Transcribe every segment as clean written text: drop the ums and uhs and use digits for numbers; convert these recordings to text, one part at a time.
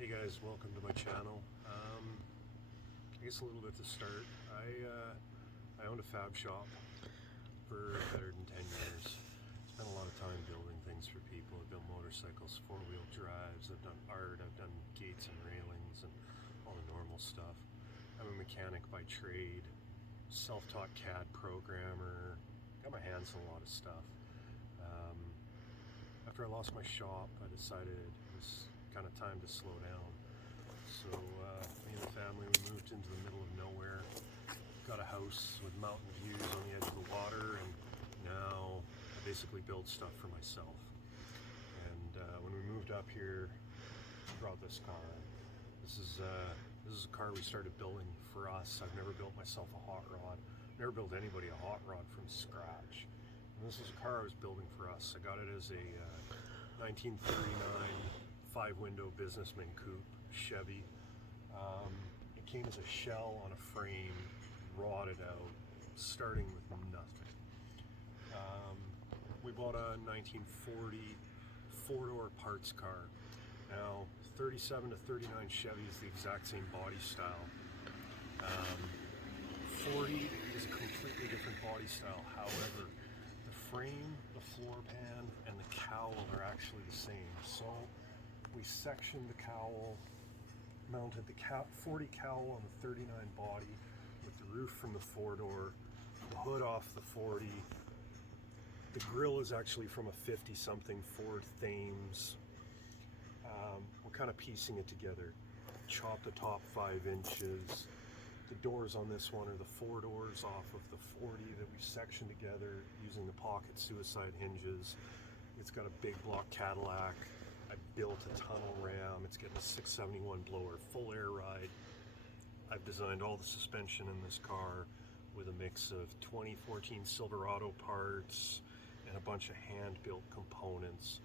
Hey guys, welcome to my channel. I guess a little bit to start. I owned a fab shop for better than 10 years. Spent a lot of time building things for people. I've built motorcycles, four-wheel drives, I've done art, I've done gates and railings and all the normal stuff. I'm a mechanic by trade, self-taught CAD programmer, got my hands on a lot of stuff. After I lost my shop, I decided it was kind of time to slow down. So me and the family, we moved into the middle of nowhere, got a house with mountain views on the edge of the water, and now I basically build stuff for myself. And when we moved up here, I brought this car in. This is a car we started building for us. I've never built myself a hot rod, never built anybody a hot rod from scratch. And this was a car I was building for us. I got it as a 1939 5-window businessman coupe Chevy. It came as a shell on a frame, rotted out, starting with nothing. We bought a 1940 4-door parts car. Now, 37 to 39 Chevy is the exact same body style. 40 is a completely different body style. However, the frame, the floor pan, and the cowl are actually the same. So we sectioned the cowl, mounted the 40 cowl on the 39 body with the roof from the 4-door, the hood off the 40. The grill is actually from a 50-something Ford Thames. We're kind of piecing it together. Chopped the top 5 inches. The doors on this one are the 4 doors off of the 40 that we sectioned together using the pocket suicide hinges. It's got a big block Cadillac. I built a tunnel ram. It's getting a 671 blower, full air ride. I've designed all the suspension in this car with a mix of 2014 Silverado parts and a bunch of hand-built components.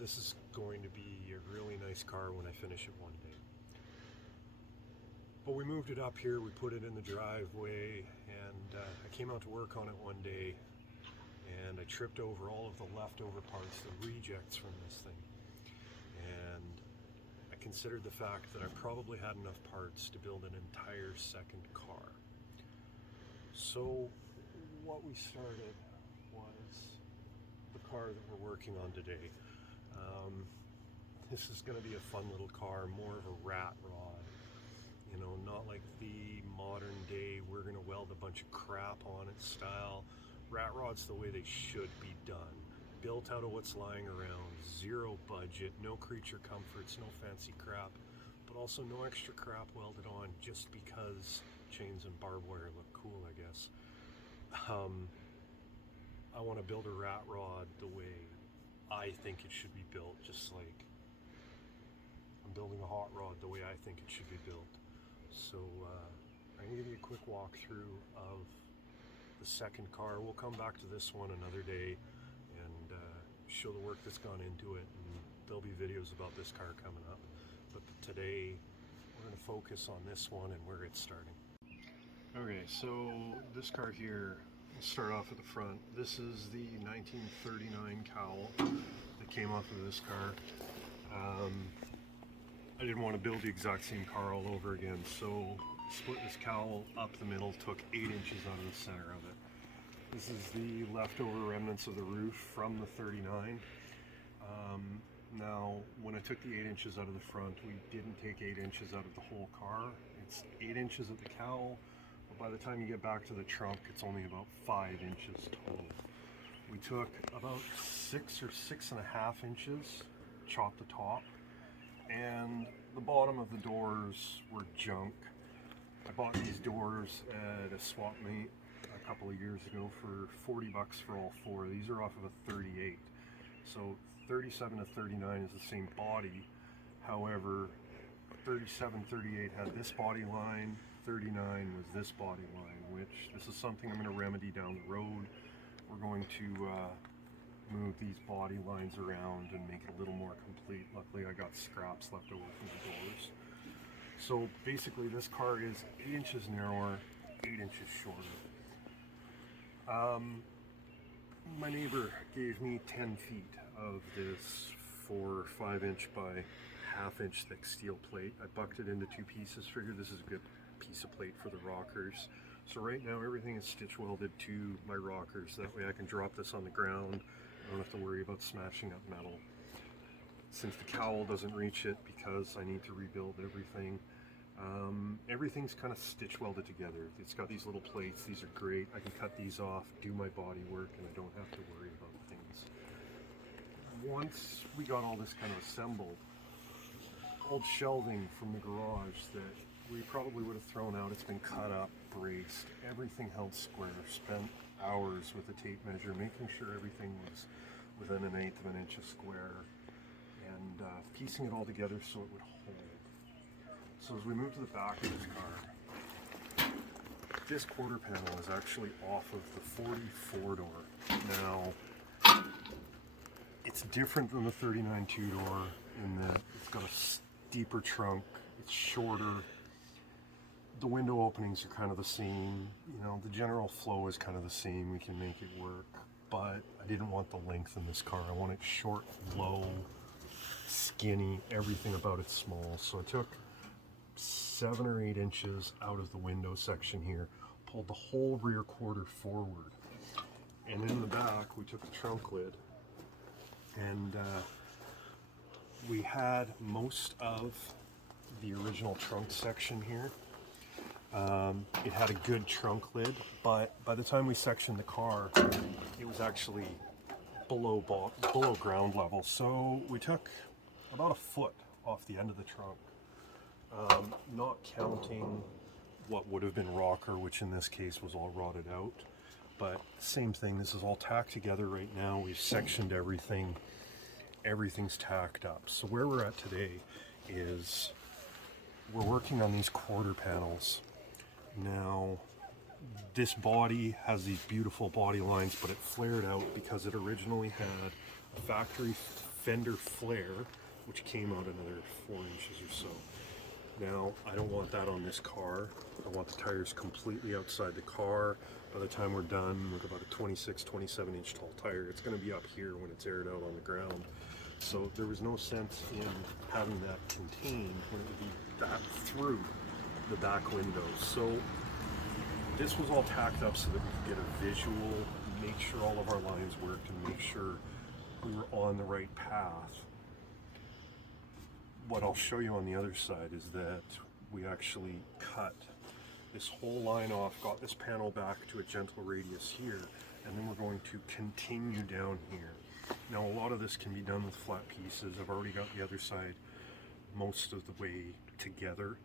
This is going to be a really nice car when I finish it one day. But we moved it up here, we put it in the driveway, and I came out to work on it one day, and I tripped over all of the leftover parts, the rejects from this thing. And I considered the fact that I probably had enough parts to build an entire second car. So what we started was the car that we're working on today. This is going to be a fun little car, more of a rat rod. You know, not like the modern day, we're going to weld a bunch of crap on it style. Rat rods the way they should be done. Built out of what's lying around, zero budget, no creature comforts, no fancy crap, but also no extra crap welded on just because chains and barbed wire look cool, I guess. I want to build a rat rod the way I think it should be built, just like I'm building a hot rod the way I think it should be built. So I'm going to give you a quick walkthrough of the second car. We'll come back to this one another day and show the work that's gone into it, and there'll be videos about this car coming up. But today we're going to focus on this one and where it's starting. Okay, so this car here, we'll start off at the front. This is the 1939 cowl that came off of this car. I didn't want to build the exact same car all over again, so split this cowl up the middle, took 8 inches out of the center of it. This is the leftover remnants of the roof from the 39. Now, when I took the 8 inches out of the front, we didn't take 8 inches out of the whole car. It's 8 inches at the cowl, but by the time you get back to the trunk, it's only about 5 inches total. We took about 6 or 6.5 inches, chopped the top, and the bottom of the doors were junk. I bought these doors at a swap meet a couple of years ago for 40 bucks for all 4. These are off of a 38. So 37 to 39 is the same body. However, 37, 38 had this body line, 39 was this body line, which this is something I'm going to remedy down the road. We're going to move these body lines around and make it a little more complete. Luckily I got scraps left over from the doors. So basically this car is 8 inches narrower, 8 inches shorter. My neighbor gave me 10 feet of this for 5" by 1/2" thick steel plate. I bucked it into 2 pieces, figured this is a good piece of plate for the rockers. So right now everything is stitch welded to my rockers, that way I can drop this on the ground. I don't have to worry about smashing up metal. Since the cowl doesn't reach it because I need to rebuild everything, everything's kind of stitch welded together. It's got these little plates, these are great. I can cut these off, do my body work, and I don't have to worry about things. Once we got all this kind of assembled, old shelving from the garage that we probably would have thrown out, it's been cut up, braced, everything held square. Spent hours with a tape measure making sure everything was within 1/8 of an inch of square, and piecing it all together so it would hold. So as we move to the back of this car, this quarter panel is actually off of the 44 door. Now, it's different than the 39 two-door in that it's got a steeper trunk, it's shorter, the window openings are kind of the same, you know, the general flow is kind of the same, we can make it work, but I didn't want the length in this car. I want it short, low, skinny, everything about it small. So I took 7 or 8 inches out of the window section here, pulled the whole rear quarter forward, and in the back we took the trunk lid, and we had most of the original trunk section here. It had a good trunk lid, but by the time we sectioned the car, it was actually below ground level. So we took about 1 foot off the end of the trunk, not counting what would have been rocker, which in this case was all rotted out. But same thing, this is all tacked together right now. We've sectioned everything. Everything's tacked up. So where we're at today is we're working on these quarter panels. Now, this body has these beautiful body lines, but it flared out because it originally had a factory fender flare, which came out another 4 inches or so. Now, I don't want that on this car. I want the tires completely outside the car. By the time we're done with about a 26, 27 inch tall tire, it's going to be up here when it's aired out on the ground. So there was no sense in having that contained when it would be that through the back windows. So this was all tacked up so that we could get a visual, make sure all of our lines worked, and make sure we were on the right path. What I'll show you on the other side is that we actually cut this whole line off, got this panel back to a gentle radius here, and then we're going to continue down here. Now, a lot of this can be done with flat pieces. I've already got the other side most of the way together.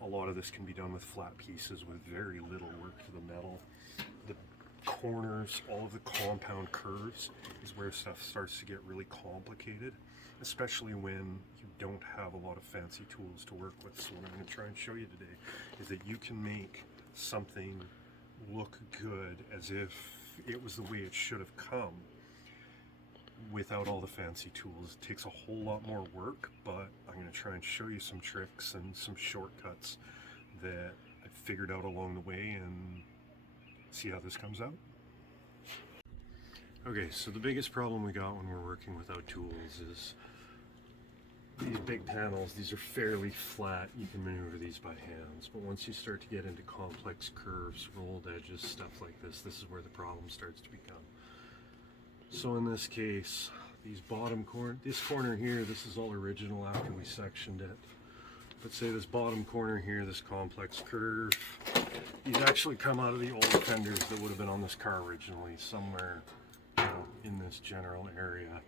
A lot of this can be done with flat pieces with very little work to the metal. The corners, all of the compound curves is where stuff starts to get really complicated, especially when you don't have a lot of fancy tools to work with. So what I'm going to try and show you today is that you can make something look good as if it was the way it should have come without all the fancy tools. It takes a whole lot more work, but I'm going to try and show you some tricks and some shortcuts that I figured out along the way, and see how this comes out. Okay, so the biggest problem we got when we're working without tools is these big panels. These are fairly flat. You can maneuver these by hands, but once you start to get into complex curves, rolled edges, stuff like this is where the problem starts to become. So in this case, these bottom this corner here, this is all original after we sectioned it. But say this bottom corner here, this complex curve, these actually come out of the old fenders that would have been on this car originally, somewhere, you know, in this general area.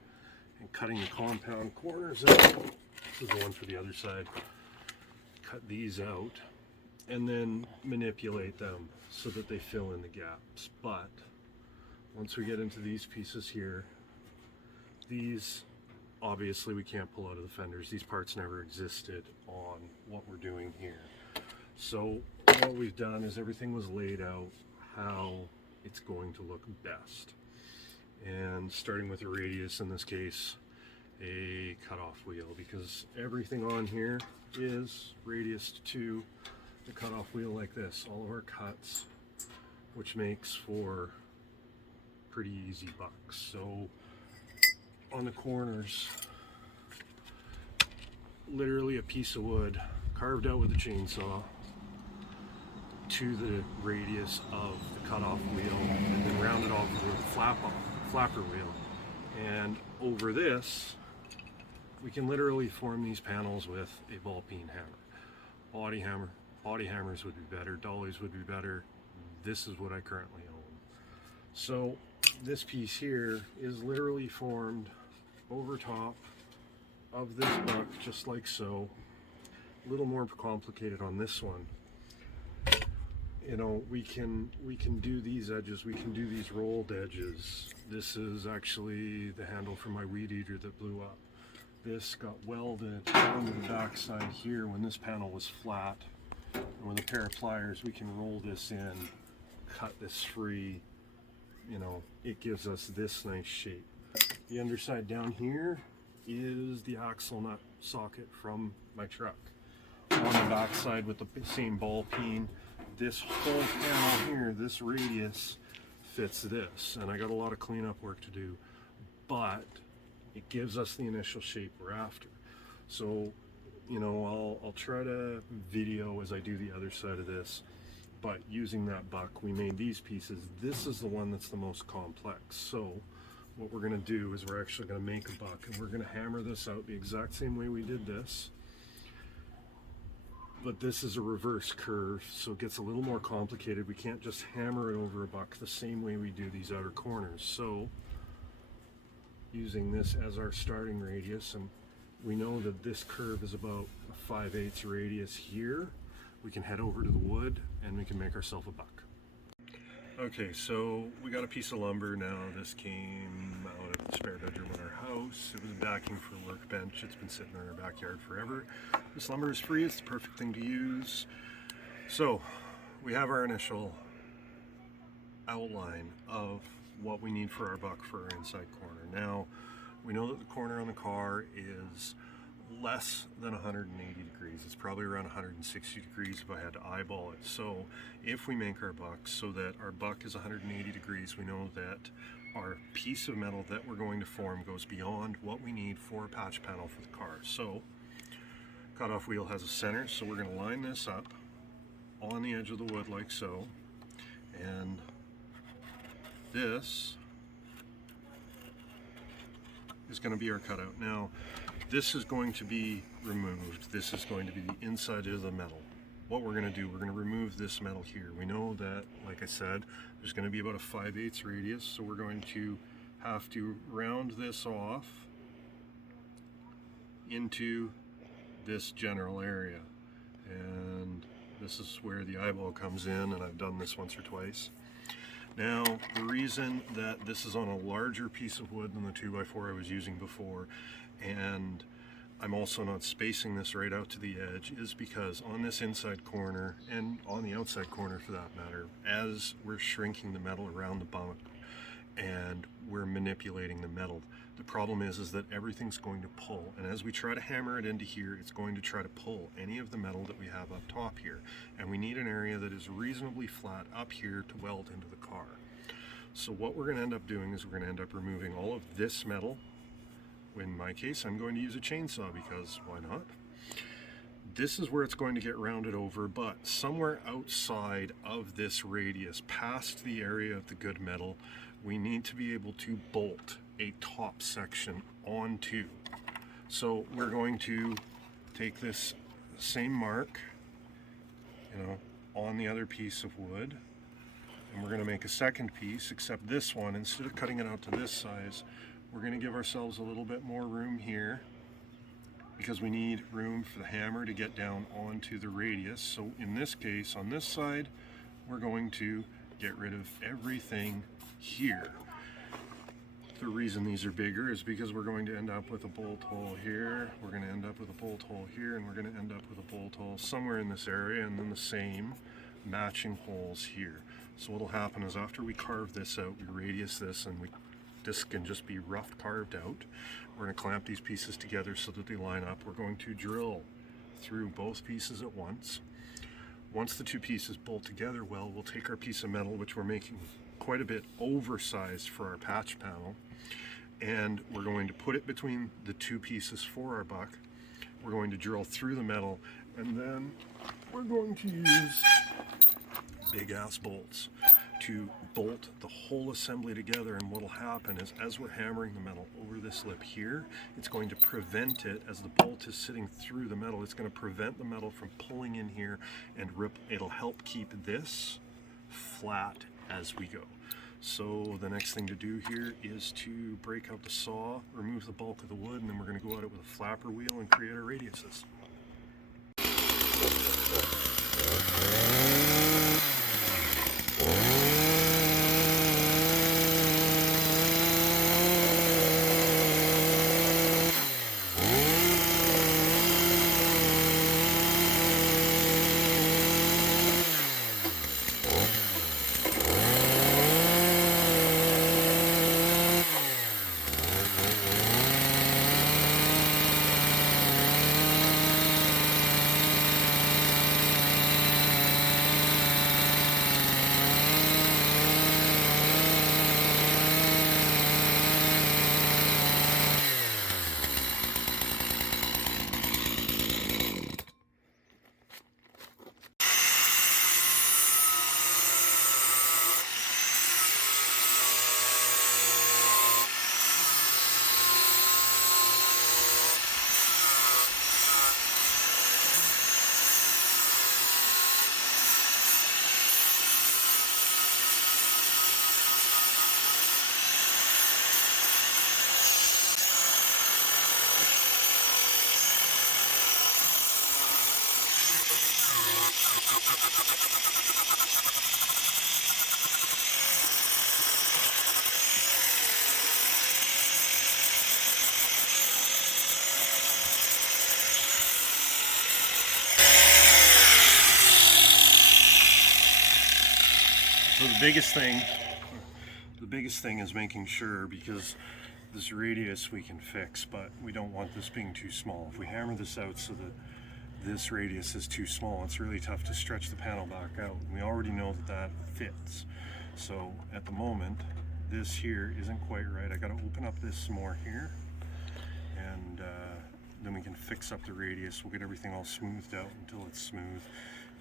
And cutting the compound corners out, this is the one for the other side, cut these out, and then manipulate them so that they fill in the gaps. But once we get into these pieces here, these obviously we can't pull out of the fenders. These parts never existed on what we're doing here. So what we've done is everything was laid out how it's going to look best. And starting with a radius, in this case, a cutoff wheel, because everything on here is radiused to the cutoff wheel like this. All of our cuts, which makes for pretty easy bucks. So on the corners, literally a piece of wood carved out with a chainsaw to the radius of the cutoff wheel, and then rounded off with a flapper wheel. And over this, we can literally form these panels with a ball peen hammer. Body hammers would be better, dollies would be better. This is what I currently own. So this piece here is literally formed over top of this buck, just like so. A little more complicated on this one. You know, we can do these edges, we can do these rolled edges. This is actually the handle for my weed eater that blew up. This got welded on the back side here when this panel was flat. And with a pair of pliers, we can roll this in, cut this free. You know, it gives us this nice shape. The underside down here is the axle nut socket from my truck. On the back side with the same ball peen, this whole panel here, this radius fits this, and I got a lot of cleanup work to do, but it gives us the initial shape we're after. So, you know, I'll try to video as I do the other side of this, but using that buck, we made these pieces. This is the one that's the most complex. So what we're gonna do is we're actually gonna make a buck, and we're gonna hammer this out the exact same way we did this. But this is a reverse curve, so it gets a little more complicated. We can't just hammer it over a buck the same way we do these outer corners. So using this as our starting radius, and we know that this curve is about a 5/8 radius here, we can head over to the wood and we can make ourselves a buck. Okay, so we got a piece of lumber now. This came out of the spare bedroom in our house. It was backing for a workbench. It's been sitting in our backyard forever. This lumber is free. It's the perfect thing to use. So we have our initial outline of what we need for our buck for our inside corner. Now, we know that the corner on the car is less than 180 degrees. It's probably around 160 degrees if I had to eyeball it. So if we make our buck so that our buck is 180 degrees, we know that our piece of metal that we're going to form goes beyond what we need for a patch panel for the car. So cutoff wheel has a center, so we're going to line this up on the edge of the wood like so, and this is going to be our cutout. Now, this is going to be removed. This is going to be the inside of the metal. What we're going to do, we're going to remove this metal here. We know that, like I said, there's going to be about a 5/8 radius, so we're going to have to round this off into this general area. And this is where the eyeball comes in, and I've done this once or twice. Now, the reason that this is on a larger piece of wood than the 2x4 I was using before, and I'm also not spacing this right out to the edge, is because on this inside corner, and on the outside corner for that matter, as we're shrinking the metal around the buck and we're manipulating the metal, the problem is that everything's going to pull, and as we try to hammer it into here, it's going to try to pull any of the metal that we have up top here, and we need an area that is reasonably flat up here to weld into the car. So what we're going to end up doing is we're going to end up removing all of this metal. In my case, I'm going to use a chainsaw because why not? This is where it's going to get rounded over, but somewhere outside of this radius, past the area of the good metal, we need to be able to bolt a top section onto. So we're going to take this same mark, on the other piece of wood, and we're going to make a second piece, except this one, instead of cutting it out to this size, we're going to give ourselves a little bit more room here because we need room for the hammer to get down onto the radius. So in this case, on this side, we're going to get rid of everything here. The reason these are bigger is because we're going to end up with a bolt hole here, we're going to end up with a bolt hole here, and we're going to end up with a bolt hole somewhere in this area, and then the same matching holes here. So what'll happen is after we carve this out, we radius this, and this can just be rough carved out. We're going to clamp these pieces together so that they line up. We're going to drill through both pieces at once. Once the two pieces bolt together well, we'll take our piece of metal, which we're making quite a bit oversized for our patch panel, and we're going to put it between the two pieces for our buck, we're going to drill through the metal, and then we're going to use big ass bolts to bolt the whole assembly together. And what will happen is, as we're hammering the metal over this lip here, it's going to prevent it, as the bolt is sitting through the metal, it's going to prevent the metal from pulling in here and rip. It'll help keep this flat as we go. So the next thing to do here is to break out the saw, remove the bulk of the wood, and then we're going to go at it with a flapper wheel and create our radiuses. So the biggest thing is making sure, because this radius we can fix, but we don't want this being too small. If we hammer this out so that this radius is too small, it's really tough to stretch the panel back out. We already know that that fits. So at the moment, this here isn't quite right. I gotta open up this some more here, and then we can fix up the radius. We'll get everything all smoothed out until it's smooth.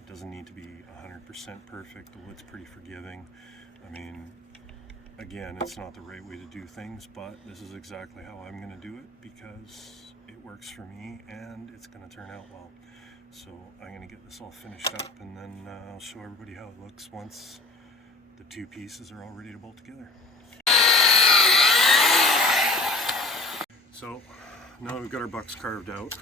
It doesn't need to be 100% perfect. The wood's pretty forgiving. I mean, again, it's not the right way to do things, but this is exactly how I'm going to do it because it works for me and it's going to turn out well. So I'm going to get this all finished up, and then I'll show everybody how it looks once the two pieces are all ready to bolt together. So now we've got our bucks carved out,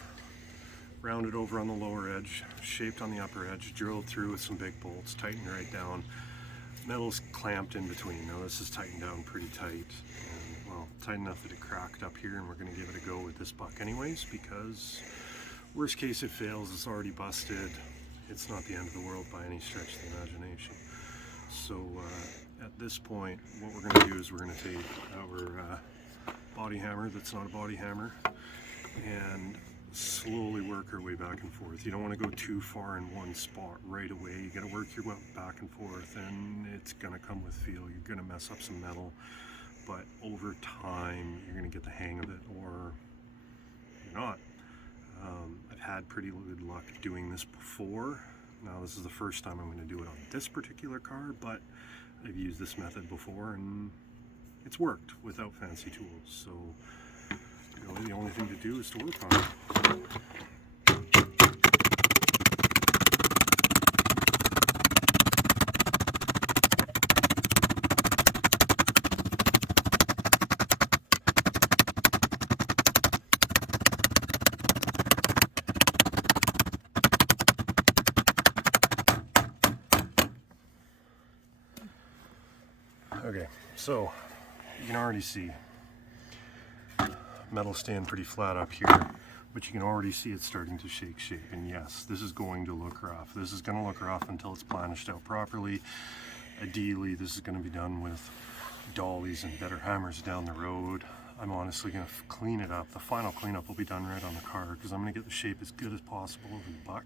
rounded over on the lower edge, shaped on the upper edge, drilled through with some big bolts, tightened right down. Metal's clamped in between. Now this is tightened down pretty tight, and, well, tight enough that it cracked up here, and we're going to give it a go with this buck anyways, because worst case it fails, it's already busted. It's not the end of the world by any stretch of the imagination. So at this point, what we're going to do is we're going to take our body hammer that's not a body hammer and slowly work our way back and forth. You don't want to go too far in one spot right away. You got to work your way back and forth, and it's going to come with feel. You're going to mess up some metal, but over time you're going to get the hang of it, or you're not. I've had pretty good luck doing this before. Now this is the first time I'm going to do it on this particular car, but I've used this method before and it's worked without fancy tools. So really the only thing to do is to work on it. Okay, so you can already see metal staying pretty flat up here, but you can already see it's starting to shake shape. And yes, this is going to look rough. This is going to look rough until it's planished out properly. Ideally, this is going to be done with dollies and better hammers down the road. I'm honestly going to clean it up. The final cleanup will be done right on the car, because I'm going to get the shape as good as possible over the buck.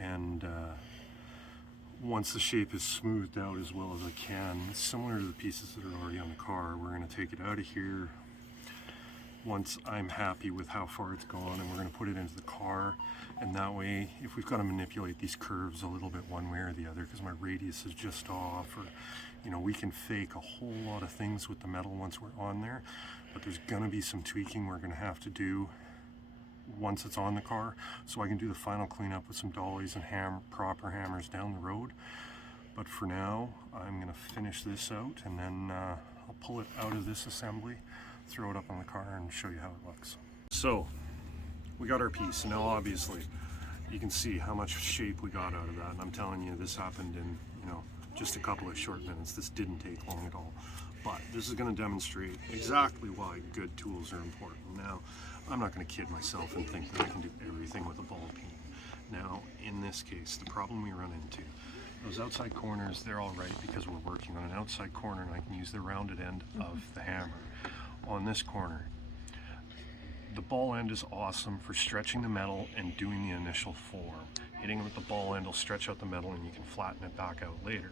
And once the shape is smoothed out as well as I can, similar to the pieces that are already on the car, we're going to take it out of here, once I'm happy with how far it's gone, and we're going to put it into the car. And that way, if we've got to manipulate these curves a little bit one way or the other because my radius is just off, or we can fake a whole lot of things with the metal once we're on there, but there's going to be some tweaking we're going to have to do once it's on the car, so I can do the final cleanup with some dollies and proper hammers down the road. But for now, I'm going to finish this out, and then I'll pull it out of this assembly, throw it up on the car, and show you how it looks. So we got our piece, and now obviously you can see how much shape we got out of that, and I'm telling you, this happened in just a couple of short minutes. This didn't take long at all, but this is going to demonstrate exactly why good tools are important. Now, I'm not going to kid myself and think that I can do everything with a ball peen. Now, in this case, the problem we run into, those outside corners, they're all right because we're working on an outside corner and I can use the rounded end of the hammer. On this corner, the ball end is awesome for stretching the metal and doing the initial form. Hitting it with the ball end will stretch out the metal and you can flatten it back out later.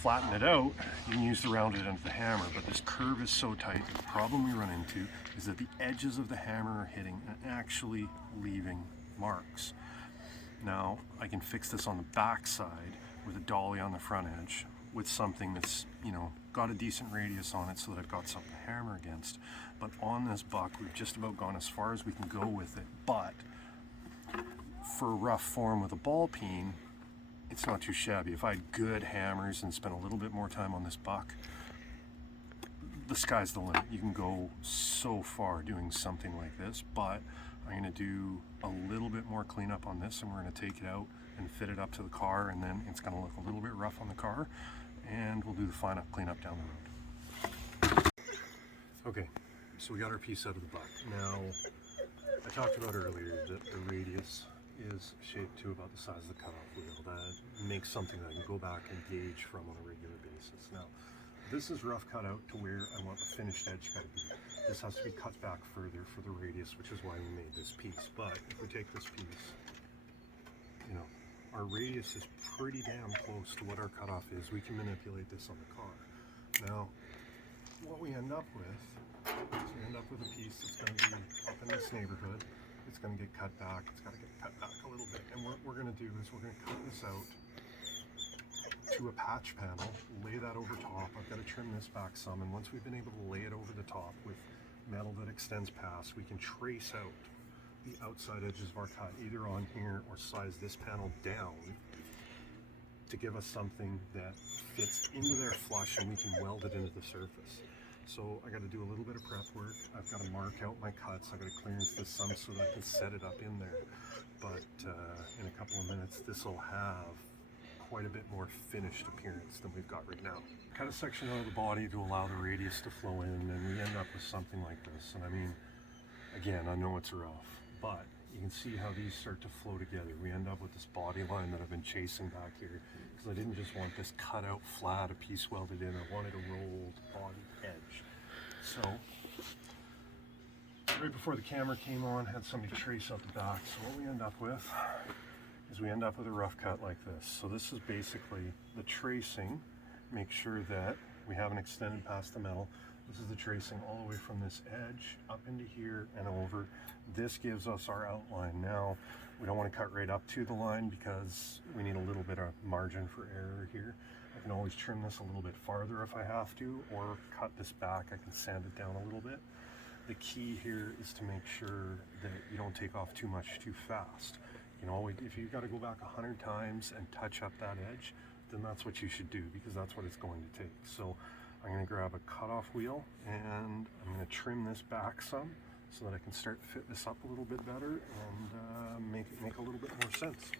Flatten it out, you can use the rounded end of the hammer, but this curve is so tight, the problem we run into is that the edges of the hammer are hitting and actually leaving marks. Now, I can fix this on the back side with a dolly on the front edge with something that's, got a decent radius on it so that I've got something to hammer against. But on this buck, we've just about gone as far as we can go with it. But for a rough form with a ball peen, it's not too shabby. If I had good hammers and spent a little bit more time on this buck, the sky's the limit. You can go so far doing something like this, but I'm going to do a little bit more cleanup on this, and we're going to take it out and fit it up to the car, and then it's going to look a little bit rough on the car, and we'll do the final cleanup down the road. Okay, so we got our piece out of the buck. Now, I talked about earlier that the radius is shaped to about the size of the cutoff wheel. That makes something that I can go back and gauge from on a regular basis. Now, this is rough cut out to where I want the finished edge cut to be. This has to be cut back further for the radius, which is why we made this piece. But if we take this piece, our radius is pretty damn close to what our cutoff is. We can manipulate this on the car. Now, what we end up with is we end up with a piece that's going to be up in this neighborhood. It's going to get cut back. It's got to get cut back a little bit. And what we're going to do is we're going to cut this out to a patch panel, lay that over top. I've got to trim this back some, and once we've been able to lay it over the top with metal that extends past, we can trace out the outside edges of our cut, either on here or size this panel down to give us something that fits into there flush, and we can weld it into the surface. So I got to do a little bit of prep work. I've got to mark out my cuts. I've got to clearance this some so that I can set it up in there. But in a couple of minutes, this will have quite a bit more finished appearance than we've got right now. Cut a section out of the body to allow the radius to flow in, and we end up with something like this. And I mean, again, I know it's rough, but you can see how these start to flow together. We end up with this body line that I've been chasing back here, because I didn't just want this cut out flat, a piece welded in. I wanted a rolled body edge. So right before the camera came on, had somebody trace out the back. So what we end up with is we end up with a rough cut like this. So this is basically the tracing. Make sure that we haven't extended past the metal. This is the tracing all the way from this edge up into here and over. This gives us our outline. Now, we don't want to cut right up to the line because we need a little bit of margin for error here. I can always trim this a little bit farther if I have to, or cut this back. I can sand it down a little bit. The key here is to make sure that you don't take off too much too fast. If you've got to go back 100 times and touch up that edge, then that's what you should do, because that's what it's going to take. So I'm going to grab a cutoff wheel and I'm going to trim this back some so that I can start to fit this up a little bit better and make it make a little bit more sense.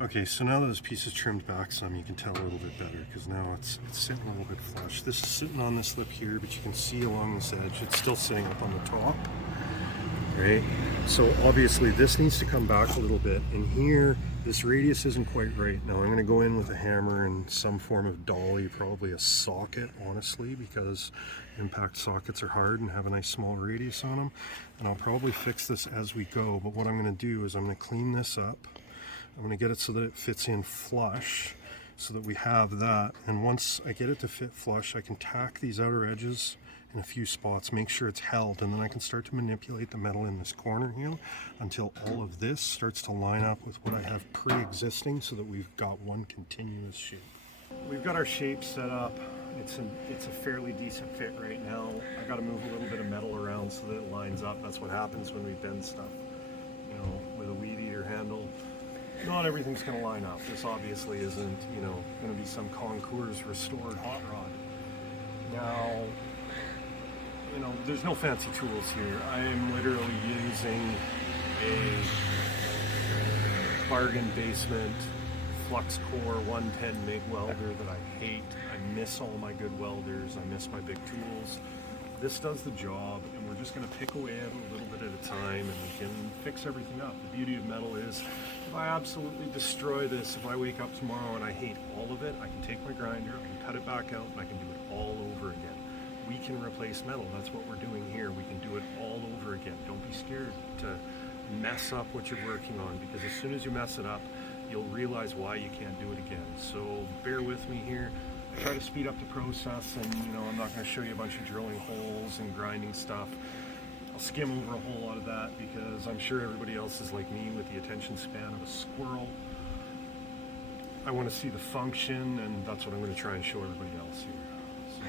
Okay, so now that this piece is trimmed back some, you can tell a little bit better, because now it's sitting a little bit flush. This is sitting on this lip here, but you can see along this edge, it's still sitting up on the top. Right, so obviously this needs to come back a little bit, and here this radius isn't quite right. Now I'm going to go in with a hammer and some form of dolly, probably a socket, honestly, because impact sockets are hard and have a nice small radius on them, and I'll probably fix this as we go. But what I'm going to do is I'm going to clean this up. I'm going to get it so that it fits in flush, so that we have that. And once I get it to fit flush, I can tack these outer edges in a few spots, make sure it's held, and then I can start to manipulate the metal in this corner here until all of this starts to line up with what I have pre-existing, so that we've got one continuous shape. We've got our shape set up. It's a fairly decent fit right now. I got to move a little bit of metal around so that it lines up. That's what happens when we bend stuff, you know, with a weed eater handle. Not everything's going to line up. This obviously isn't, you know, going to be some Concours restored hot rod. Now, you know, there's no fancy tools here. I am literally using a bargain basement flux core 110 MIG welder that I hate. I miss all my good welders. I miss my big tools. This does the job, and we're just going to pick away at it a little bit at a time, and we can fix everything up. The beauty of metal is, if I absolutely destroy this, if I wake up tomorrow and I hate all of it, I can take my grinder, I can cut it back out, and I can do it all over again. We can replace metal. That's what we're doing here. We can do it all over again. Don't be scared to mess up what you're working on, because as soon as you mess it up, you'll realize why you can't do it again. So bear with me here. I try to speed up the process, and you know, I'm not going to show you a bunch of drilling holes and grinding stuff. I'll skim over a whole lot of that, because I'm sure everybody else is like me with the attention span of a squirrel. I want to see the function, and that's what I'm going to try and show everybody else here. So.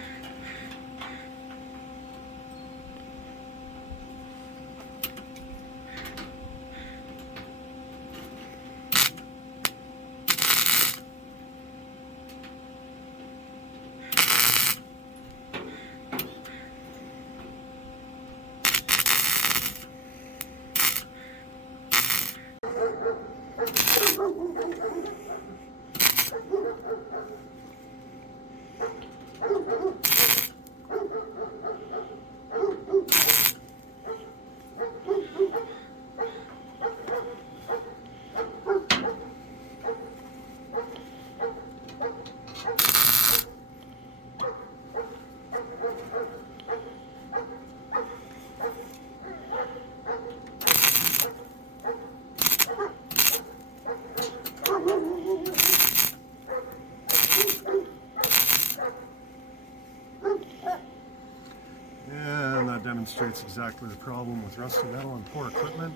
Demonstrates exactly the problem with rusty metal and poor equipment.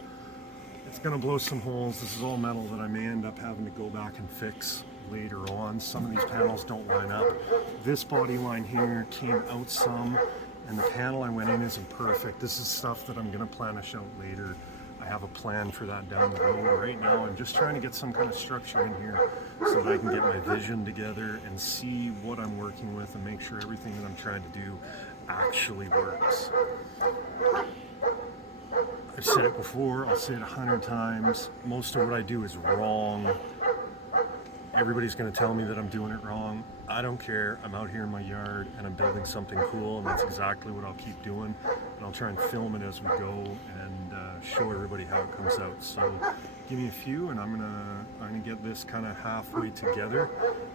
It's going to blow some holes. This is all metal that I may end up having to go back and fix later on. Some of these panels don't line up. This body line here came out some, and the panel I went in isn't perfect. This is stuff that I'm going to planish out later. I have a plan for that down the road. Right now I'm just trying to get some kind of structure in here so that I can get my vision together and see what I'm working with and make sure everything that I'm trying to do actually works. I've said it before, I'll say it 100 times. Most of what I do is wrong. Everybody's going to tell me that I'm doing it wrong. I don't care. I'm out here in my yard and I'm building something cool, and that's exactly what I'll keep doing. And I'll try and film it as we go and show everybody how it comes out. So give me a few, and I'm gonna get this kind of halfway together,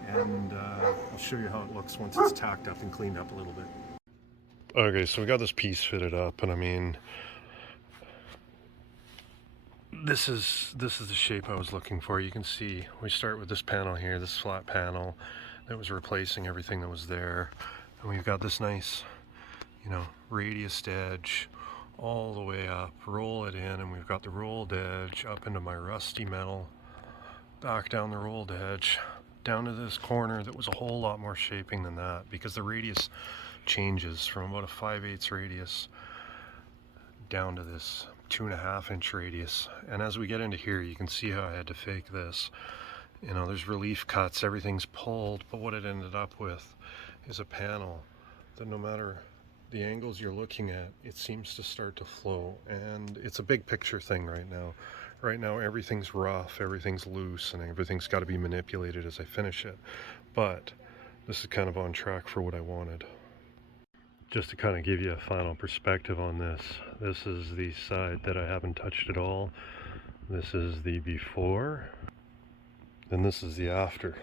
and I'll show you how it looks once it's tacked up and cleaned up a little bit. Okay, so we got this piece fitted up, and I mean, this is the shape I was looking for. You can see we start with this panel here, this flat panel that was replacing everything that was there, and we've got this nice, you know, radiused edge all the way up, roll it in, and we've got the rolled edge up into my rusty metal, back down the rolled edge, down to this corner that was a whole lot more shaping than that, because the radius changes from about a 5/8 radius down to this 2.5 inch radius. And as we get into here, you can see how I had to fake this. You know, there's relief cuts, everything's pulled, but what it ended up with is a panel that no matter the angles you're looking at, it seems to start to flow. And it's a big picture thing right now. Right now everything's rough, everything's loose, and everything's got to be manipulated as I finish it. But this is kind of on track for what I wanted. Just to kind of give you a final perspective on this, this is the side that I haven't touched at all. This is the before, and this is the after.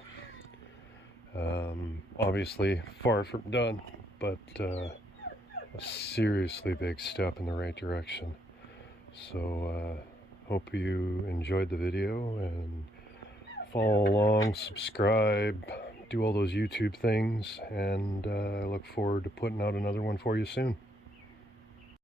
Obviously far from done, but a seriously big step in the right direction. So hope you enjoyed the video, and follow along, subscribe, do all those YouTube things, and I look forward to putting out another one for you soon.